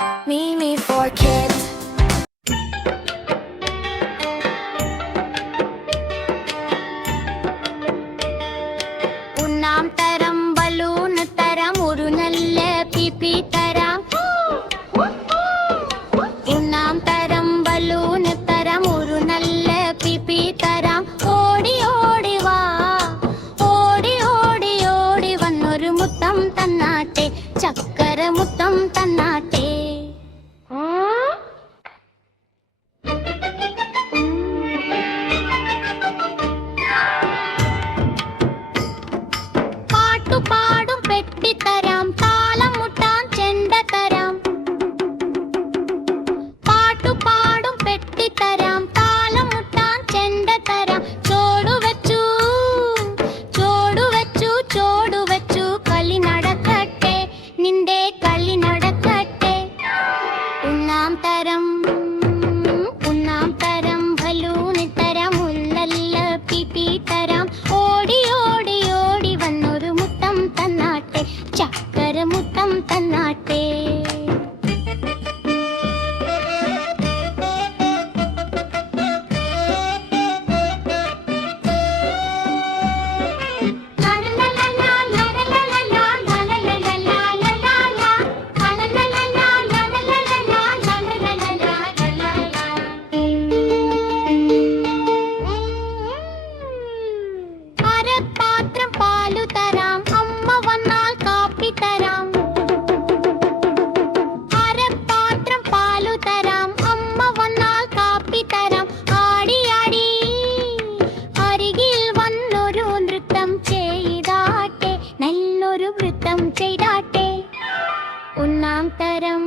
Mimi for kids. ഒന്നാം തരം balloon തരം ഒരു നല്ല പിപി തരം. ഒന്നാം തരം ബലൂൺ തരം ഒരു നല്ല പിപി തരം. ഓടി ഓടി വാ, ഓടി ഓടി ഓടി വന്നൊരു മുത്തം തന്നാട്ടെ, ചക്കര മുത്തം തന്നാട്ടെ. പാട്ടുപാടും പെട്ടിത്തരാം, താളം മുട്ടാൻ ചെണ്ട തരാം. പാട്ടുപാടും പെട്ടിത്തരാം, താളം മുട്ടാൻ ചെണ്ട തരാം. ചോടുവച്ചു ചോടുവച്ചു ചോടുവച്ചു, കളി നടക്കട്ടെ, നിന്റെ കളി നടക്കട്ടെ. ഒന്നാം തരം ബലൂണ് തരാം, ഉള്ളല്ല പിപി തരാം. ഓടി ഓടി ഓടി വന്നൊരു മുത്തം തന്നാട്ടെ, ചക്കര മുത്തം തന്നാട്ടെ. പാത്രം പാലു തരാം, അമ്മ വന്നാൽ കാപ്പി തരാം. അരപ്പാത്രം പാലു തരാം, അമ്മ വന്നാൽ കാപ്പി തരാം. ആടി ആടി അരികിൽ വന്നൊരു നൃത്തം ചെയ്താട്ടെ, നല്ലൊരു നൃത്തം ചെയ്താട്ടെ. ഒന്നാം തരം